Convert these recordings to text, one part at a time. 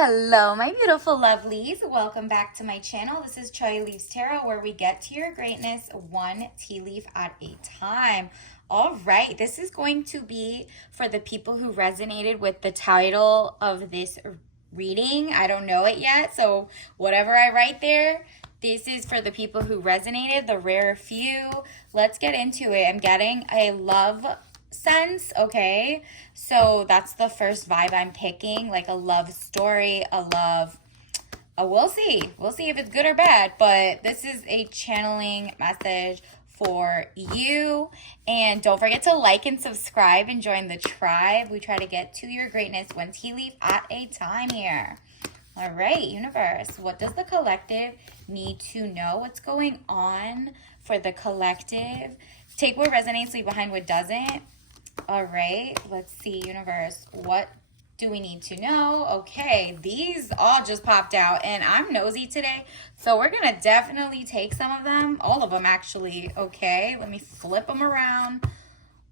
Hello, my beautiful lovelies. Welcome back to my channel. This is Choi Leaves Tarot, where we get to your greatness one tea leaf at a time. All right, this is going to be for the people who resonated with the title of this reading. I don't know it yet, so whatever I write there, this is for the people who resonated, the rare few. Let's get into it. I'm getting a love sense, okay? So that's the first vibe I'm picking, like a love story, we'll see. We'll see if it's good or bad, but this is a channeling message for you. And don't forget to like and subscribe and join the tribe. We try to get to your greatness one tea leaf at a time here. All right, universe, what does the collective need to know? What's going on for the collective? Take what resonates, leave behind what doesn't. All right, let's see, universe, what do we need to know? Okay, these all just popped out, and I'm nosy today, so we're going to definitely take some of them, all of them actually. Okay, let me flip them around.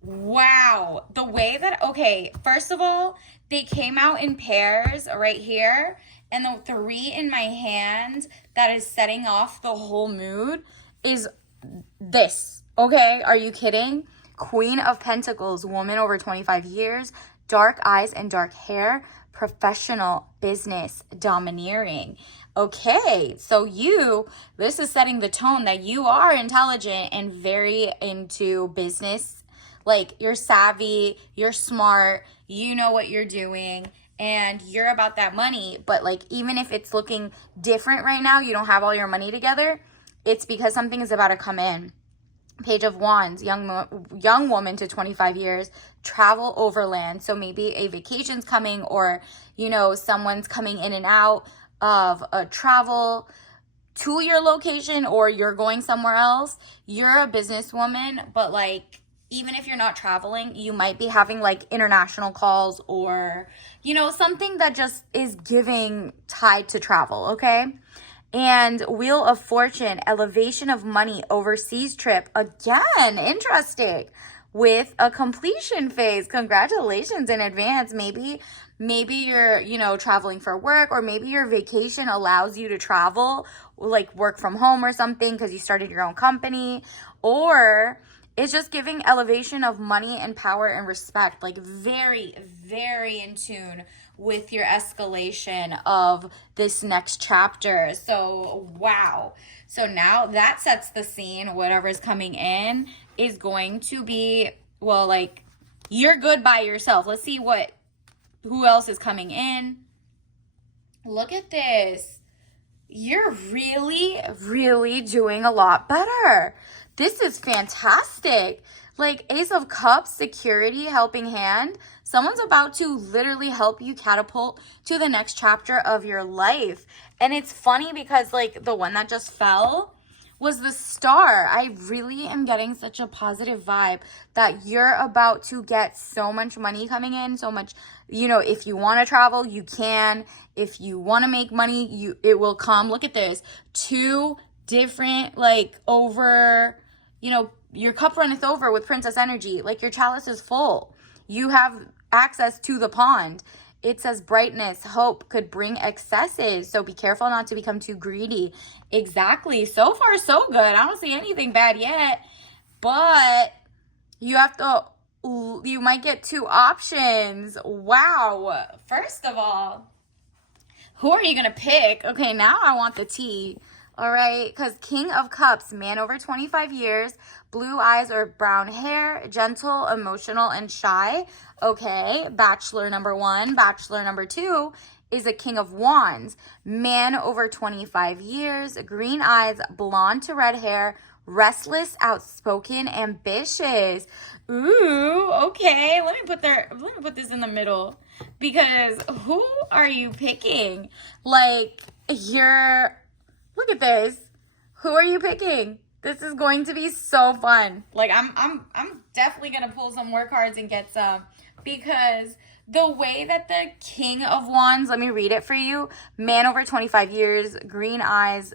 Wow, the way that, okay, first of all, they came out in pairs right here, and the three in my hand that is setting off the whole mood is this. Okay, are you kidding? Queen of Pentacles, woman over 25 years, dark eyes and dark hair, professional, business, domineering. Okay, so this is setting the tone that you are intelligent and very into business. Like, you're savvy, you're smart, you know what you're doing, and you're about that money. But, like, even if it's looking different right now, you don't have all your money together, it's because something is about to come in. Page of Wands, young woman to 25 years, travel overland. So maybe a vacation's coming, or, someone's coming in and out of a travel to your location, or you're going somewhere else. You're a businesswoman, but like, even if you're not traveling, you might be having like international calls, or, something that just is giving tied to travel, okay? And Wheel of Fortune, elevation of money, overseas trip. Again, interesting. With a completion phase. Congratulations in advance. Maybe you're, traveling for work, or maybe your vacation allows you to travel, like work from home or something because you started your own company. Or it's just giving elevation of money and power and respect. Like very, very in tune with your escalation of this next chapter. So, wow. So now that sets the scene. Whatever's coming in is going to be, well, like, you're good by yourself. Let's see who else is coming in. Look at this. You're really, really doing a lot better. This is fantastic. Like, Ace of Cups, security, helping hand. Someone's about to literally help you catapult to the next chapter of your life. And it's funny because, like, the one that just fell was the Star. I really am getting such a positive vibe that you're about to get so much money coming in, so much, if you want to travel, you can. If you want to make money, it will come. Look at this. Two different, like, over, your cup runneth over with princess energy. Like, your chalice is full. You have access to the pond. It says brightness, hope could bring excesses. So be careful not to become too greedy. Exactly. So far, so good. I don't see anything bad yet. But you might get two options. Wow. First of all, who are you going to pick? Okay, now I want the tea. All right, because King of Cups, man over 25 years, blue eyes or brown hair, gentle, emotional, and shy. Okay, Bachelor number 1. Bachelor number 2 is a King of Wands, man over 25 years, green eyes, blonde to red hair, restless, outspoken, ambitious. Ooh, okay, let me put this in the middle, because who are you picking? Like, look at this. Who are you picking? This is going to be so fun. Like, I'm definitely gonna pull some more cards and get some, because the way that the King of Wands, let me read it for you. Man over 25 years, green eyes,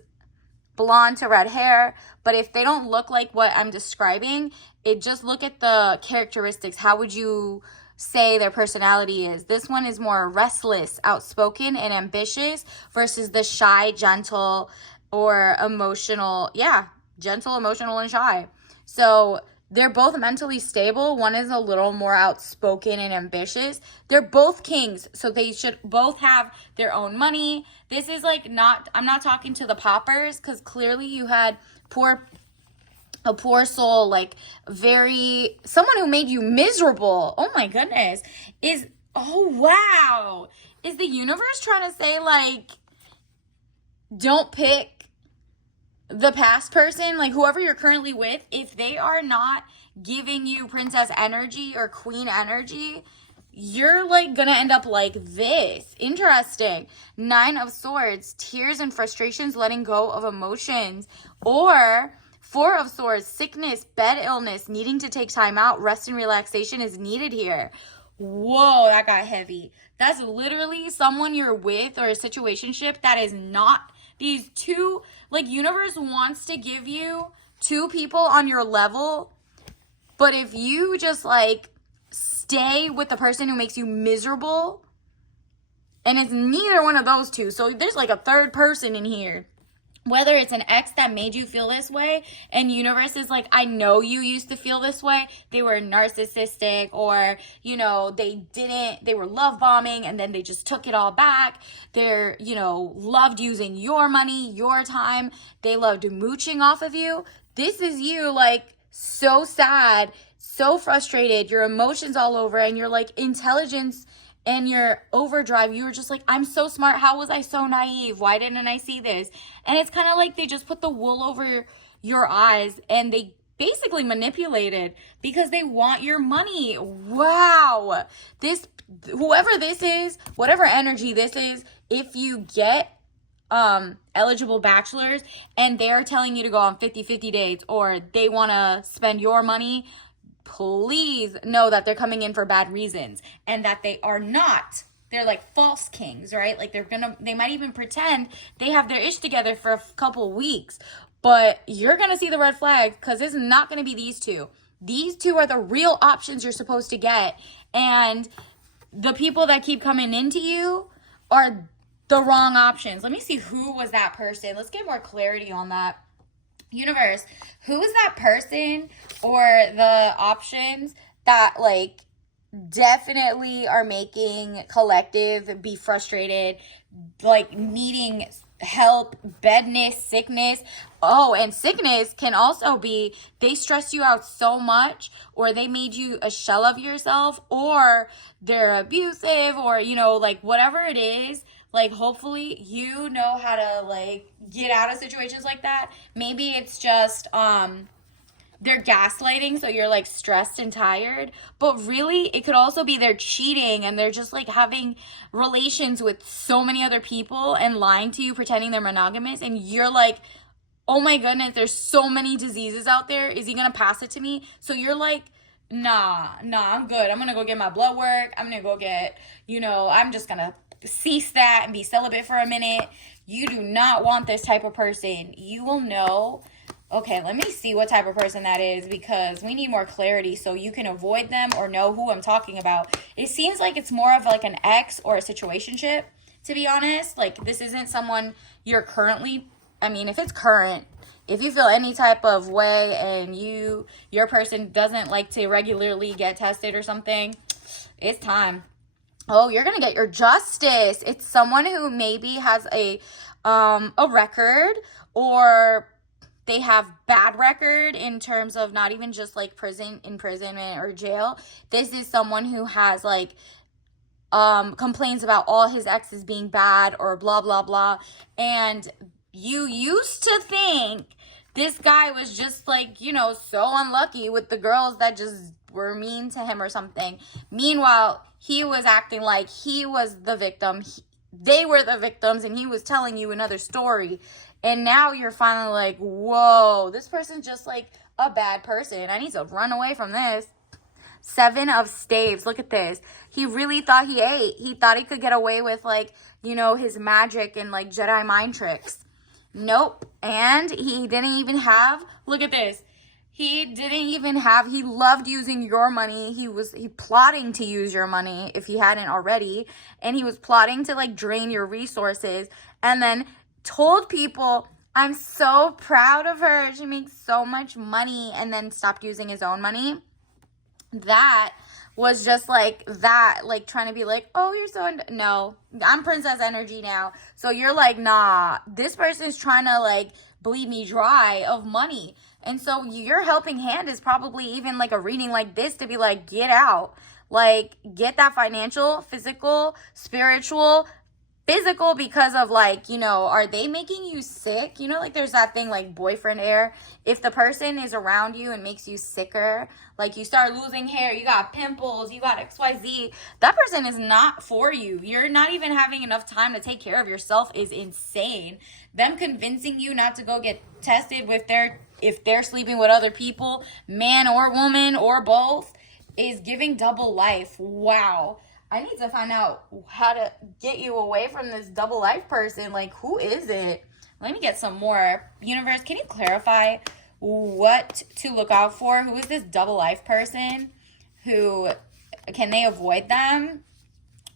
blonde to red hair. But if they don't look like what I'm describing, just look at the characteristics. How would you say their personality is. This one is more restless, outspoken, and ambitious versus the shy, gentle, or emotional. Yeah, gentle, emotional, and shy. So they're both mentally stable. One is a little more outspoken and ambitious. They're both kings, so they should both have their own money. This is like not, I'm not talking to the paupers, because clearly you had a poor soul, like someone who made you miserable. Oh my goodness. Oh wow. Is the universe trying to say, like, don't pick the past person, like whoever you're currently with, if they are not giving you princess energy or queen energy, you're like gonna end up like this. Interesting. 9 of Swords, tears and frustrations, letting go of emotions. Or 4 of Swords, sickness, bed illness, needing to take time out, rest and relaxation is needed here. Whoa, that got heavy. That's literally someone you're with or a situationship that is not these two. Like, universe wants to give you 2 people on your level, but if you just like stay with the person who makes you miserable, and it's neither one of those 2, so there's like a third person in here. Whether it's an ex that made you feel this way, and universe is like, I know you used to feel this way. They were narcissistic, or, you know, they were love bombing and then they just took it all back. They're, you know, loved using your money, your time. They loved mooching off of you. This is you, like, so sad, so frustrated, your emotions all over, and your like intelligence and your overdrive, you were just like, I'm so smart. How was I so naive? Why didn't I see this? And it's kind of like they just put the wool over your eyes, and they basically manipulated because they want your money. Wow. Whoever this is, whatever energy this is, if you get eligible bachelors and they're telling you to go on 50-50 dates, or they want to spend your money, please know that they're coming in for bad reasons, and that they're like false kings, right? Like they might even pretend they have their ish together for a couple weeks, but you're gonna see the red flags, because it's not gonna be these 2. These 2 are the real options you're supposed to get, and the people that keep coming into you are the wrong options. Let me see, who was that person? Let's get more clarity on that. Universe, who is that person or the options that like definitely are making collective be frustrated, like needing help, bedness, sickness? Oh, and sickness can also be they stressed you out so much, or they made you a shell of yourself, or they're abusive, or, you know, like whatever it is. Like, hopefully you know how to like get out of situations like that. Maybe it's just they're gaslighting, so you're like stressed and tired, but really it could also be they're cheating, and they're just like having relations with so many other people and lying to you, pretending they're monogamous, and you're like, oh my goodness, there's so many diseases out there, is he gonna pass it to me? So you're like, nah, I'm good, I'm gonna go get my blood work, I'm gonna go get, you know, I'm just gonna cease that and be celibate for a minute. You do not want this type of person. You will know. Okay, let me see what type of person that is, because we need more clarity so you can avoid them or know who I'm talking about. It seems like it's more of like an ex or a situationship, to be honest. Like, this isn't someone you're currently, I mean, if it's current, if you feel any type of way and your person doesn't like to regularly get tested or something, it's time. Oh, you're going to get your justice. It's someone who maybe has a record, or they have bad record in terms of not even just like imprisonment or jail. This is someone who has like complains about all his exes being bad, or blah, blah, blah. And you used to think this guy was just like, you know, so unlucky with the girls that just were mean to him or something. Meanwhile, he was acting like he was the victim. They were the victims, and he was telling you another story. And now you're finally like, whoa, this person's just like a bad person. I need to run away from this. 7 of Staves. Look at this. He really thought he ate. He thought he could get away with, like, you know, his magic and like Jedi mind tricks. Nope. And he didn't even have, look at this, He didn't even have, he loved using your money. He plotting to use your money if he hadn't already. And he was plotting to like drain your resources, and then told people, I'm so proud of her. She makes so much money, and then stopped using his own money. That was just like that, like trying to be like, oh, you're so, no, I'm princess energy now. So you're like, nah, this person's trying to like bleed me dry of money. And so your helping hand is probably even like a reading like this to be like, get out, like get that financial, physical, spiritual, physical, because of like, you know, are they making you sick? You know, like there's that thing like boyfriend air. If the person is around you and makes you sicker, like you start losing hair, you got pimples, you got XYZ, that person is not for you. You're not even having enough time to take care of yourself is insane. Them convincing you not to go get tested with if they're sleeping with other people, man or woman or both, is giving double life. Wow. I need to find out how to get you away from this double life person. Like, who is it? Let me get some more. Universe, can you clarify what to look out for? Who is this double life person? Can they avoid them?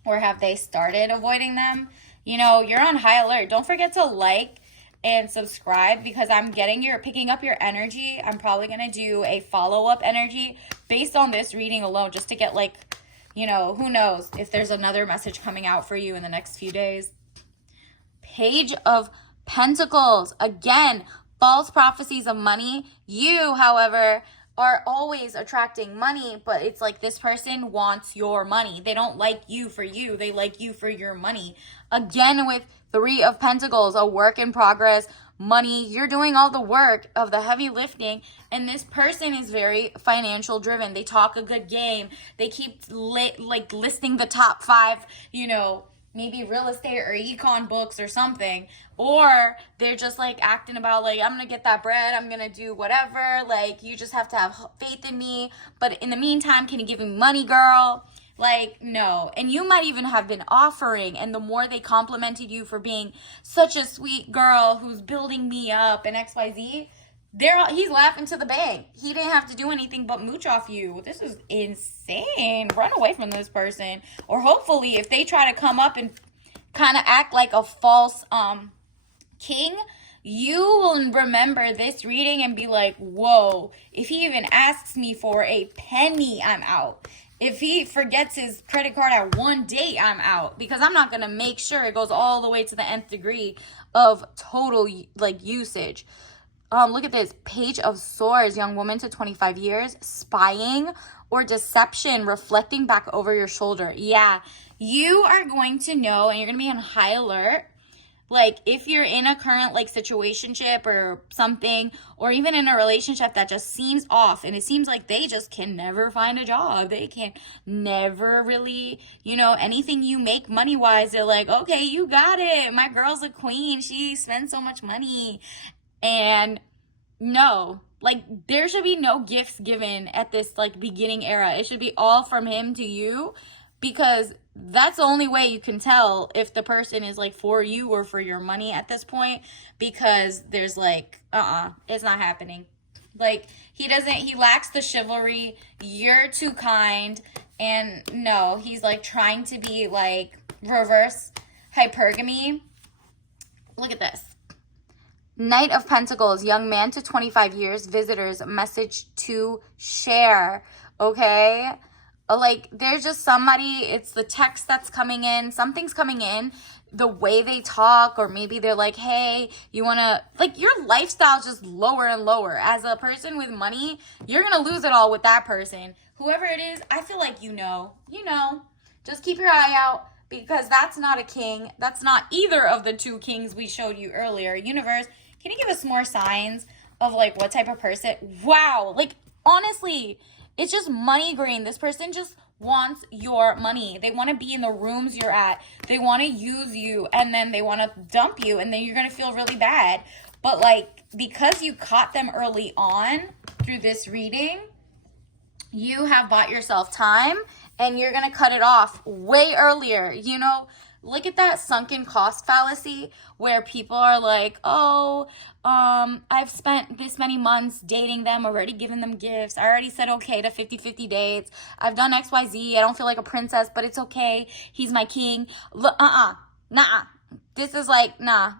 Or have they started avoiding them? You know, you're on high alert. Don't forget to like and subscribe, because I'm picking up your energy. I'm probably going to do a follow-up energy based on this reading alone, just to get like, you know, who knows if there's another message coming out for you in the next few days. Page of Pentacles. Again, false prophecies of money. You, however, are always attracting money, but it's like this person wants your money. They don't like you for you. They like you for your money. Again, with Three of Pentacles, a work in progress, money. You're doing all the work of the heavy lifting, and this person is very financial driven. They talk a good game. They keep listing the top 5, you know, maybe real estate or econ books or something. Or they're just like acting about like, I'm gonna get that bread, I'm gonna do whatever, like you just have to have faith in me, but in the meantime, can you give me money, girl? Like, no. And you might even have been offering, and the more they complimented you for being such a sweet girl who's building me up and XYZ, he's laughing to the bank. He didn't have to do anything but mooch off you. This is insane. Run away from this person. Or hopefully, if they try to come up and kind of act like a false king, you will remember this reading and be like, whoa, if he even asks me for a penny, I'm out. If he forgets his credit card at one date, I'm out, because I'm not going to make sure it goes all the way to the nth degree of total like usage. Look at this. Page of Swords, young woman to 25 years, spying or deception, reflecting back over your shoulder. Yeah, you are going to know, and you're going to be on high alert. Like, if you're in a current, like, situationship or something, or even in a relationship that just seems off, and it seems like they just can never find a job. They can never really, you know, anything you make money-wise, they're like, okay, you got it. My girl's a queen. She spends so much money. And no, like, there should be no gifts given at this, like, beginning era. It should be all from him to you, because that's the only way you can tell if the person is like for you or for your money at this point, because there's like, it's not happening. Like, he lacks the chivalry. You're too kind. And no, he's like trying to be like reverse hypergamy. Look at this. Knight of Pentacles, young man to 25 years, visitors, message to share. Okay. Like, there's just somebody, it's the text that's coming in, something's coming in, the way they talk, or maybe they're like, hey, you want to, like, your lifestyle's just lower and lower. As a person with money, you're going to lose it all with that person. Whoever it is, I feel like you know, just keep your eye out, because that's not a king. That's not either of the two kings we showed you earlier. Universe, can you give us more signs of, like, what type of person? Wow, like, honestly, it's just money green. This person just wants your money. They want to be in the rooms you're at. They want to use you, and then they want to dump you, and then you're going to feel really bad. But, like, because you caught them early on through this reading, you have bought yourself time, and you're going to cut it off way earlier. You know, Look at that sunken cost fallacy where people are like, oh, I've spent this many months dating them, already given them gifts. I already said okay to 50-50 dates. I've done XYZ. I don't feel like a princess, but it's okay. He's my king. Nah. This is like, nah.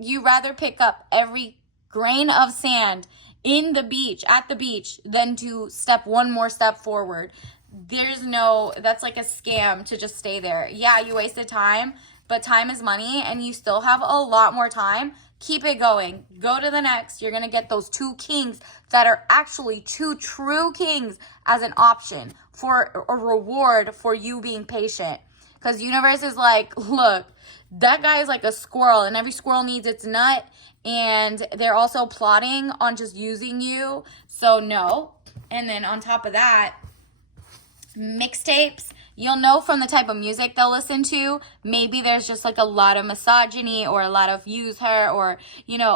You rather pick up every grain of sand at the beach, than to step one more step forward. That's like a scam to just stay there. Yeah, you wasted time, but time is money and you still have a lot more time. Keep it going. Go to the next. You're going to get those 2 kings that are actually 2 true kings as an option for a reward for you being patient. Because universe is like, look, that guy is like a squirrel and every squirrel needs its nut. And they're also plotting on just using you. So no. And then on top of that, mixtapes, you'll know from the type of music they'll listen to. Maybe there's just like a lot of misogyny or a lot of use her or,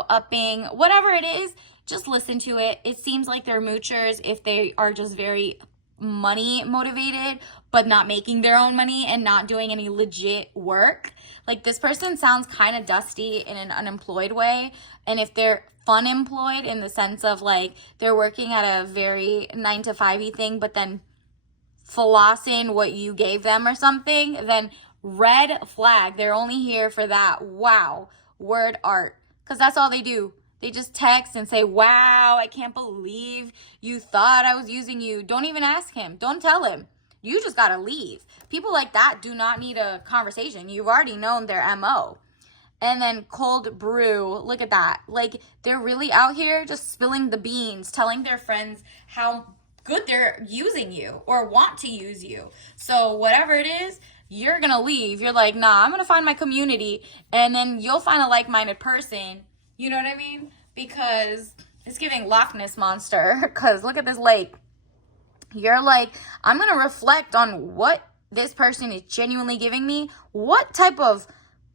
upping, whatever it is, just listen to it. It seems like they're moochers if they are just very money motivated, but not making their own money and not doing any legit work. Like this person sounds kind of dusty in an unemployed way. And if they're fun employed in the sense of like they're working at a very 9-to-5-y thing, but then flossing what you gave them or something, then red flag. They're only here for that wow word art, because that's all they do. They just text and say, wow, I can't believe you thought I was using you. Don't even ask him. Don't tell him. You just got to leave. People like that do not need a conversation. You've already known their MO. And then cold brew. Look at that. Like they're really out here just spilling the beans, telling their friends how good they're using you or want to use you. So whatever it is, you're going to leave. You're like, nah, I'm going to find my community. And then you'll find a like-minded person. You know what I mean? Because it's giving Loch Ness Monster. Because look at this lake. You're like, I'm going to reflect on what this person is genuinely giving me. What type of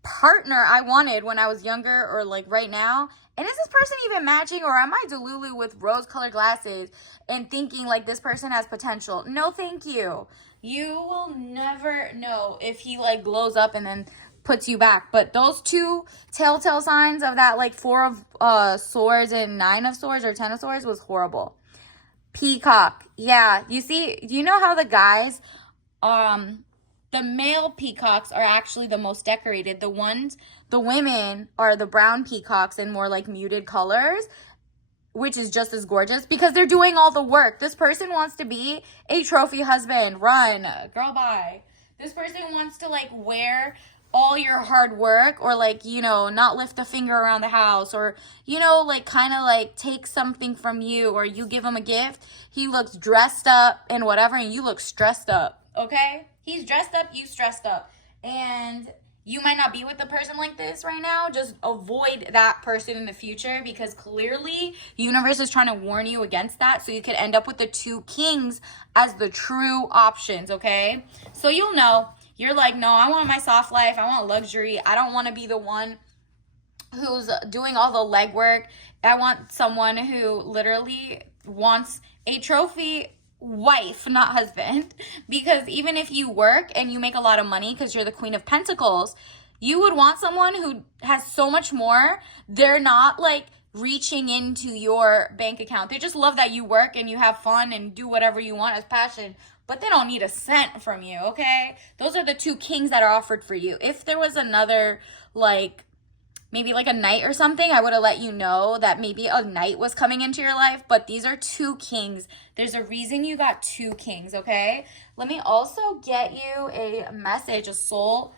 partner I wanted when I was younger or like right now. And is this person even matching, or am I Delulu with rose-colored glasses and thinking like this person has potential? No, thank you. You will never know if he like glows up and then puts you back. But those 2 telltale signs of that like 4 of swords and 9 of swords or 10 of swords was horrible. Peacock. Yeah, you know how the guys, the male peacocks are actually the most decorated. The women are the brown peacocks in more like muted colors, which is just as gorgeous because they're doing all the work. This person wants to be a trophy husband. Run, girl, bye. This person wants to like wear all your hard work, or like, not lift a finger around the house, or, like kind of like take something from you, or you give him a gift. He looks dressed up and whatever, and you look stressed up. Okay? He's dressed up, you stressed up. And you might not be with the person like this right now. Just avoid that person in the future, because clearly the universe is trying to warn you against that, so you could end up with the 2 kings as the true options, okay? So you'll know. You're like, no, I want my soft life. I want luxury. I don't want to be the one who's doing all the legwork. I want someone who literally wants a trophy wife, not husband. Because even if you work and you make a lot of money because you're the Queen of Pentacles, you would want someone who has so much more. They're not like reaching into your bank account. They just love that you work and you have fun and do whatever you want as passion, but they don't need a cent from you, okay? Those are the 2 kings that are offered for you. If there was another, like, maybe like a knight or something, I would have let you know that maybe a knight was coming into your life, but these are 2 kings. There's a reason you got 2 kings, okay? Let me also get you a message, a soul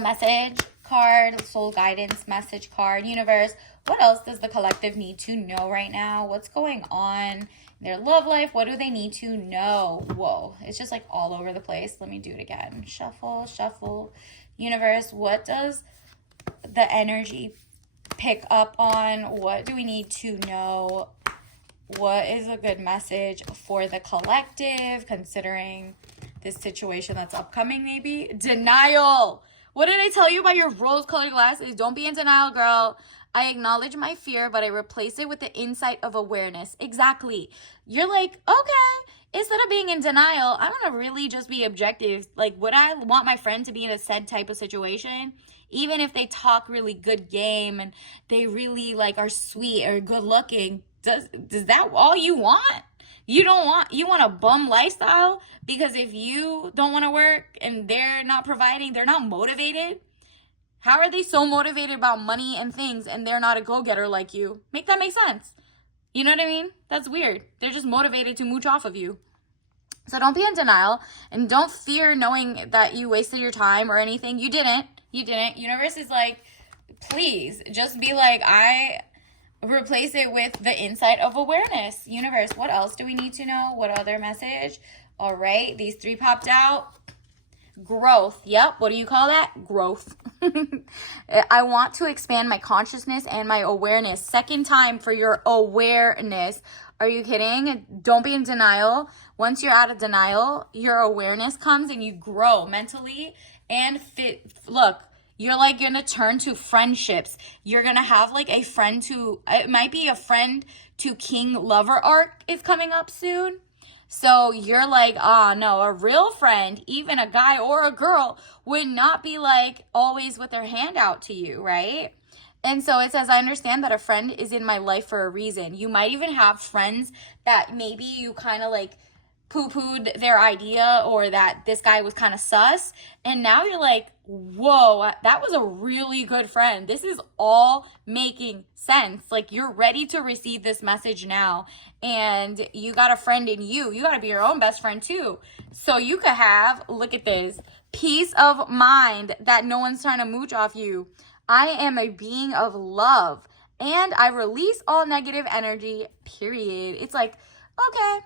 message card, soul guidance message card. Universe, what else does the collective need to know right now? What's going on in their love life? What do they need to know? Whoa, it's just like all over the place. Let me do it again. Shuffle, shuffle. Universe, what does the energy pick up on? What do we need to know? What is a good message for the collective, considering this situation that's upcoming? Maybe denial. What did I tell you about your rose-colored glasses? Don't be in denial, girl. I acknowledge my fear, but I replace it with the insight of awareness. Exactly. You're like, okay, instead of being in denial, I'm going to really just be objective. Like, would I want my friend to be in a said type of situation? Even if they talk really good game and they really like are sweet or good looking, does that all you want? You want a bum lifestyle? Because if you don't want to work and they're not providing, they're not motivated. How are they so motivated about money and things and they're not a go-getter like you? Make that make sense. You know what I mean? That's weird. They're just motivated to mooch off of you. So don't be in denial and don't fear knowing that you wasted your time or anything. You didn't. You didn't. Universe is like, please just be like, I replace it with the insight of awareness. Universe, what else do we need to know? What other message? All right. These 3 popped out. Growth. Yep. What do you call that? Growth. I want to expand my consciousness and my awareness. Second time for your awareness. Are you kidding? Don't be in denial. Once you're out of denial, your awareness comes and you grow mentally and fit. Look, you're like going to turn to friendships. You're going to have like a friend to, it might be a friend to king lover arc is coming up soon. So you're like, oh no, a real friend, even a guy or a girl, would not be like always with their hand out to you, right? And so it says, I understand that a friend is in my life for a reason. You might even have friends that maybe you kind of like poo-pooed their idea or that this guy was kind of sus. And now you're like, whoa, that was a really good friend. This is all making sense. Like you're ready to receive this message now. And you got a friend in you. You got to be your own best friend too. So you could have, look at this, peace of mind that no one's trying to mooch off you. I am a being of love and I release all negative energy, period. It's like, okay.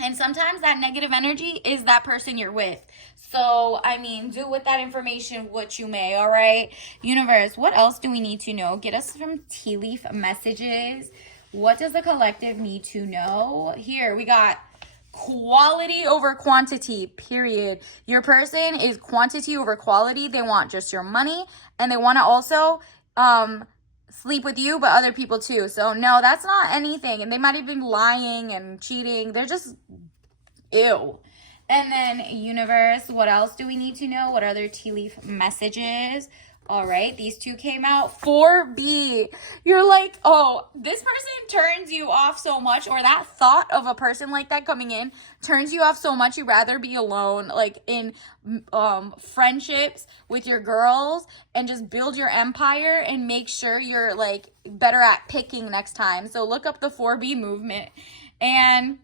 And sometimes that negative energy is that person you're with. So, I mean, do with that information what you may, all right? Universe, what else do we need to know? Get us some tea leaf messages. What does the collective need to know? Here, we got quality over quantity, period. Your person is quantity over quality. They want just your money, and they want to also sleep with you, but other people too. So no, that's not anything. And they might have been lying and cheating. They're just ew. And then universe, what else do we need to know? What other tea leaf messages? All right, these 2 came out. 4B. You're like, oh, this person turns you off so much, or that thought of a person like that coming in turns you off so much you'd rather be alone, like in friendships with your girls, and just build your empire and make sure you're like better at picking next time. So look up the 4B movement and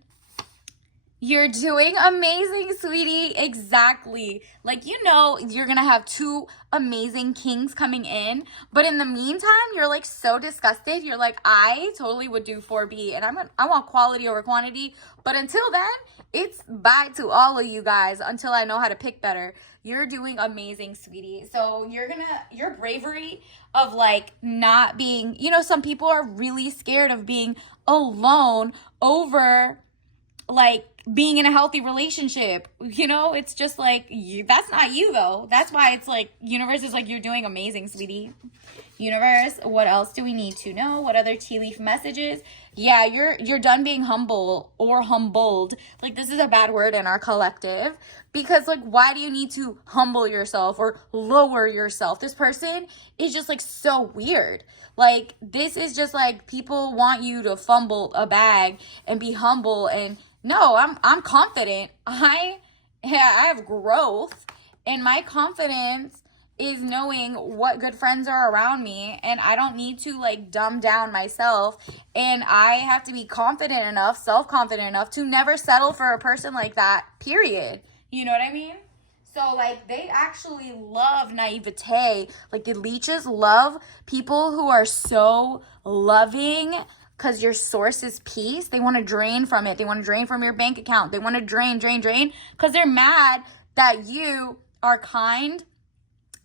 you're doing amazing, sweetie. Exactly. Like, you know, you're going to have 2 amazing kings coming in. But in the meantime, you're like so disgusted. You're like, I totally would do 4B. And I want quality over quantity. But until then, it's bye to all of you guys until I know how to pick better. You're doing amazing, sweetie. So your bravery of like not being, you know, some people are really scared of being alone over like being in a healthy relationship. You know, it's just like, that's not you though. That's why it's like, universe is like, you're doing amazing, sweetie. Universe, what else do we need to know? What other tea leaf messages? Yeah, you're done being humble or humbled. Like, this is a bad word in our collective, because like, why do you need to humble yourself or lower yourself? This person is just like so weird. Like, this is just like, people want you to fumble a bag and be humble. And no, I'm confident. I have growth, and my confidence is knowing what good friends are around me, and I don't need to like dumb down myself, and I have to be confident enough, self-confident enough to never settle for a person like that, period. You know what I mean? So like, they actually love naivete. Like, the leeches love people who are so loving, because your source is peace. They want to drain from it. They want to drain from your bank account. They want to drain, because they're mad that you are kind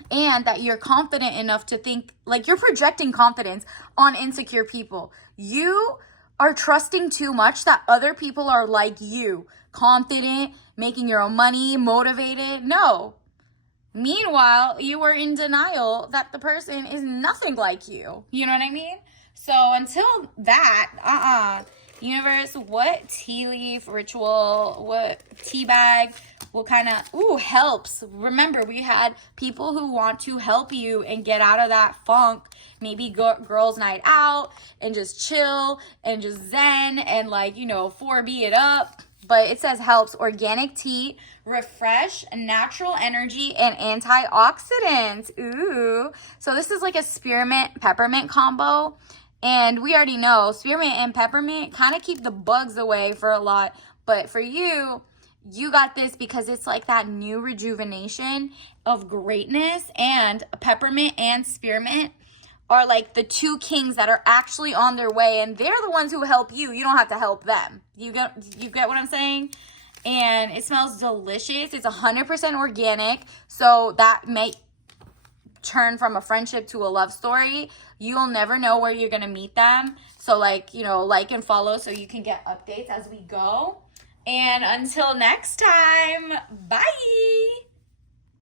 and that you're confident enough to think, like, you're projecting confidence on insecure people. You are trusting too much that other people are like you, confident, making your own money, motivated. No. Meanwhile, you are in denial that the person is nothing like you. You know what I mean? So until that, Universe, what tea leaf ritual, what tea bag will kind of, helps. Remember, we had people who want to help you and get out of that funk. Maybe girls' night out and just chill and just zen and 4B it up. But it says helps organic tea, refresh, natural energy, and antioxidants. Ooh. So this is like a spearmint peppermint combo. And we already know spearmint and peppermint kind of keep the bugs away for a lot. But for you, you got this because it's like that new rejuvenation of greatness. And peppermint and spearmint are like the two kings that are actually on their way, and they're the ones who help you. You don't have to help them. You get what I'm saying? And it smells delicious. It's 100% organic, so that may turn from a friendship to a love story. You'll never know where you're gonna meet them. So like and follow so you can get updates as we go. And until next time, bye.